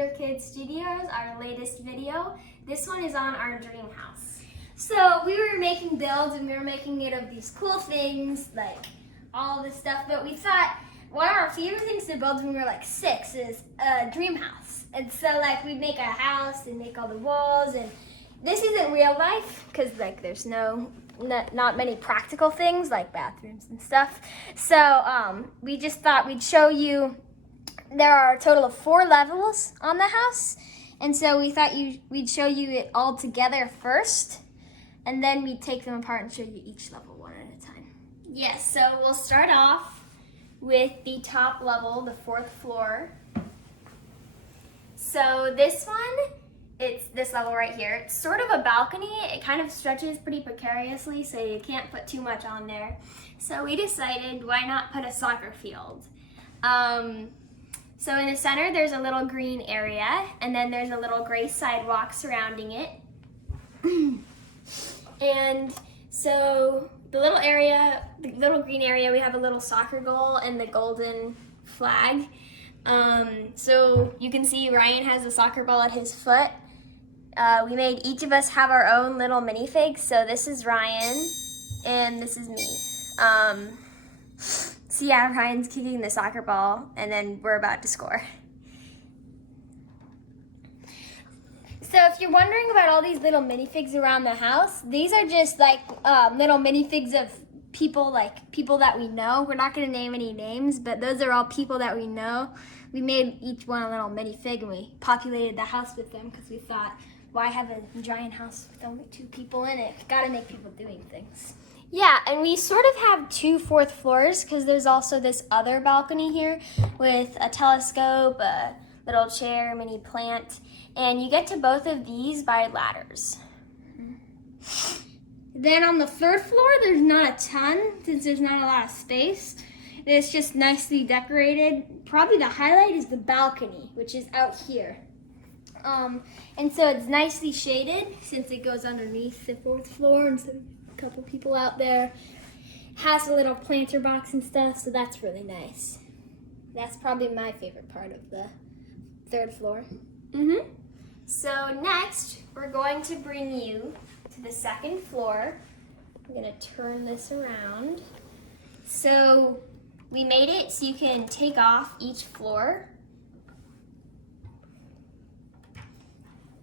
Theater Kids Studios, our latest video. This one is on our dream house. So we were making builds and we were making it of these cool things, like all this stuff, but we thought one of our favorite things to build when we were like 6 is a dream house. And so like we'd make a house and make all the walls, and this isn't real life because like there's not many practical things like bathrooms and stuff. So we just thought we'd show you. There are a total of 4 levels on the house, and so we thought we'd show you it all together first, and then we'd take them apart and show you each level one at a time. Yes, so we'll start off with the top level, the 4th floor. So this one, it's this level right here. It's sort of a balcony. It kind of stretches pretty precariously, so you can't put too much on there. So we decided, why not put a soccer field? So in the center, there's a little green area, and then there's a little gray sidewalk surrounding it. And so the little green area, we have a little soccer goal and the golden flag. So you can see Ryan has a soccer ball at his foot. We made each of us have our own little minifigs. So this is Ryan, and this is me. So yeah, Ryan's kicking the soccer ball, and then we're about to score. So if you're wondering about all these little minifigs around the house, these are just like little minifigs of people that we know. We're not going to name any names, but those are all people that we know. We made each one a little minifig, and we populated the house with them because we thought, why have a giant house with only 2 people in it? Got to make people doing things. Yeah, and we sort of have 2 4th floors because there's also this other balcony here with a telescope, a little chair, mini plant, and you get to both of these by ladders. Then on the 3rd floor, there's not a ton since there's not a lot of space. It's just nicely decorated. Probably the highlight is the balcony, which is out here. And so it's nicely shaded since it goes underneath the 4th floor, and so a couple people out there. Has a little planter box and stuff, so that's really nice. That's probably my favorite part of the 3rd floor. So next, we're going to bring you to the 2nd floor. I'm gonna turn this around. So we made it so you can take off each floor.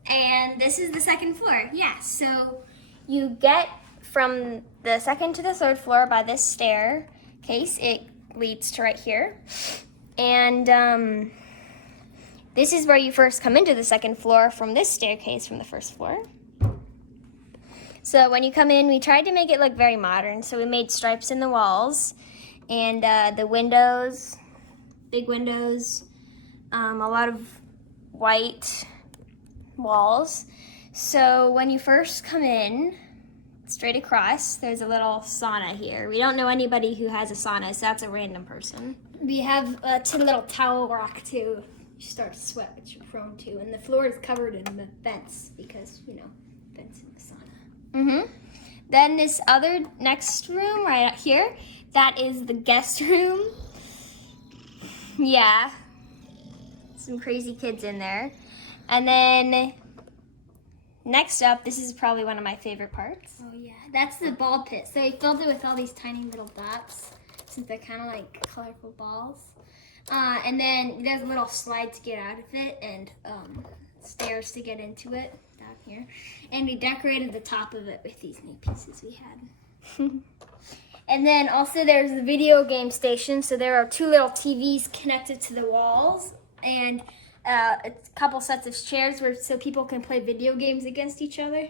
And this is the 2nd floor. Yeah, so you get from the 2nd to the 3rd floor by this staircase. It leads to right here. And this is where you first come into the 2nd floor from this staircase from the 1st floor. So when you come in, we tried to make it look very modern. So we made stripes in the walls and the windows, big windows, a lot of white walls. So when you first come in, straight across, there's a little sauna here. We don't know anybody who has a sauna, so that's a random person. We have a little towel rack too. You start to sweat, which you're prone to, and the floor is covered in vents because, vents in the sauna. Then this other next room right out here, that is the guest room. Yeah, some crazy kids in there. And then next up, this is probably one of my favorite parts. Oh yeah, that's the ball pit. So we filled it with all these tiny little dots since they're kind of like colorful balls. And then there's a little slide to get out of it and stairs to get into it down here. And we decorated the top of it with these new pieces we had. And then also there's the video game station. So there are 2 little TVs connected to the walls, and a couple sets of chairs so people can play video games against each other.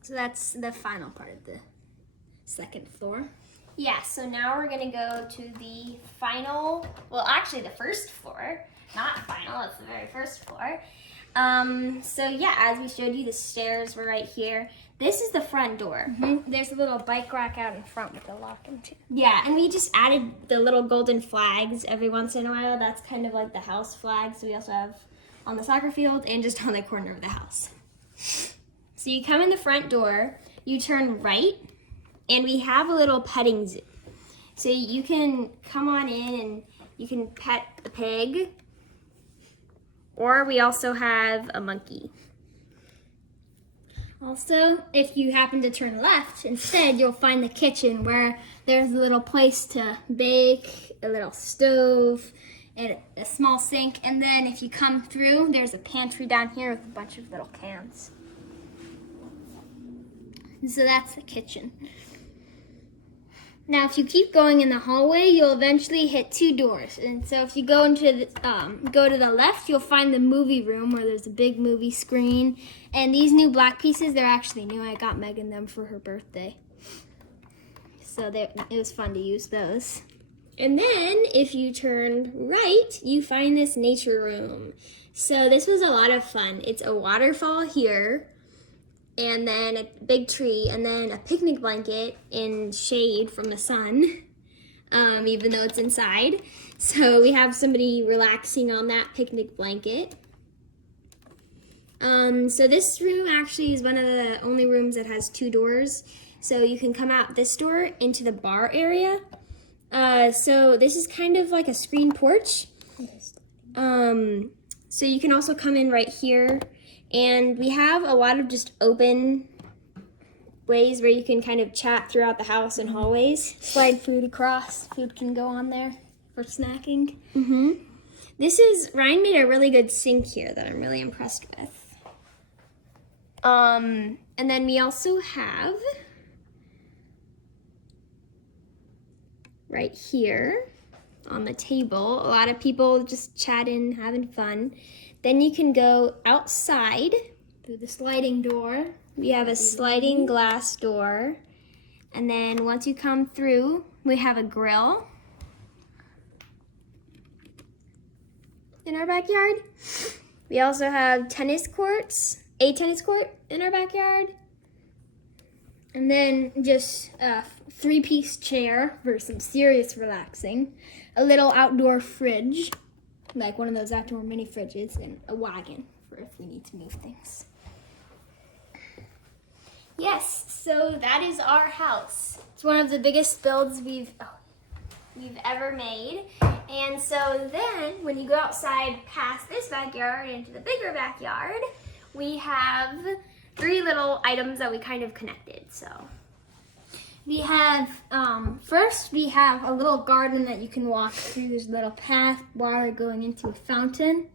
So that's the final part of the 2nd floor. Yeah, so now we're gonna go to the final, well actually the 1st floor, not final, it's the very 1st floor. So yeah, as we showed you, the stairs were right here. This is the front door. There's a little bike rack out in front with a lock and too. Yeah, and we just added the little golden flags every once in a while. That's kind of like the house flag. So we also have on the soccer field and just on the corner of the house. So you come in the front door, you turn right, and we have a little petting zoo. So you can come on in and you can pet the pig. Or we also have a monkey. Also, if you happen to turn left, instead you'll find the kitchen where there's a little place to bake, a little stove, and a small sink. And then if you come through, there's a pantry down here with a bunch of little cans. So that's the kitchen. Now, if you keep going in the hallway, you'll eventually hit 2 doors. And so if you go go to the left, you'll find the movie room where there's a big movie screen. And these new black pieces, they're actually new. I got Megan them for her birthday. So it was fun to use those. And then if you turn right, you find this nature room. So this was a lot of fun. It's a waterfall here, and then a big tree, and then a picnic blanket in shade from the sun, even though it's inside. So we have somebody relaxing on that picnic blanket. So this room actually is one of the only rooms that has 2 doors. So you can come out this door into the bar area. So this is kind of like a screen porch. So you can also come in right here. And we have a lot of just open ways where you can kind of chat throughout the house and hallways. Slide food across. Food can go on there for snacking. Ryan made a really good sink here that I'm really impressed with. And then we also have right here on the table, a lot of people just chatting, having fun. Then you can go outside through the sliding door. We have a sliding glass door. And then once you come through, we have a grill in our backyard. We also have a tennis court in our backyard. And then just a 3-piece chair for some serious relaxing. A little outdoor fridge, like one of those outdoor mini fridges, and a wagon for if we need to move things. Yes, so that is our house. It's one of the biggest builds we've ever made. And so then when you go outside past this backyard into the bigger backyard, we have 3 little items that we kind of connected. So we have, first we have a little garden that you can walk through. There's a little path, water going into a fountain.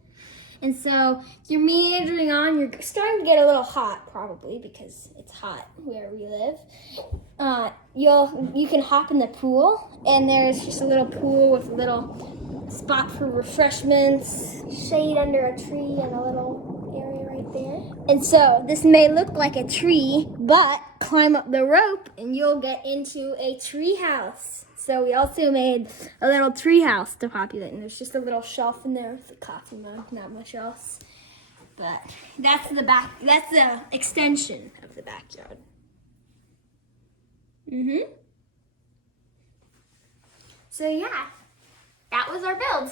And so if you're meandering on, you're starting to get a little hot probably because it's hot where we live. You can hop in the pool, and there's just a little pool with a little spot for refreshments, shade under a tree, and a little area right there. And so this may look like a tree, but climb up the rope and you'll get into a tree house. So we also made a little tree house to populate, and there's just a little shelf in there with a coffee mug, not much else. But that's the extension of the backyard. So yeah, that was our build.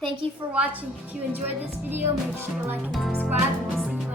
Thank you for watching. If you enjoyed this video, make sure to like and subscribe, and we'll see you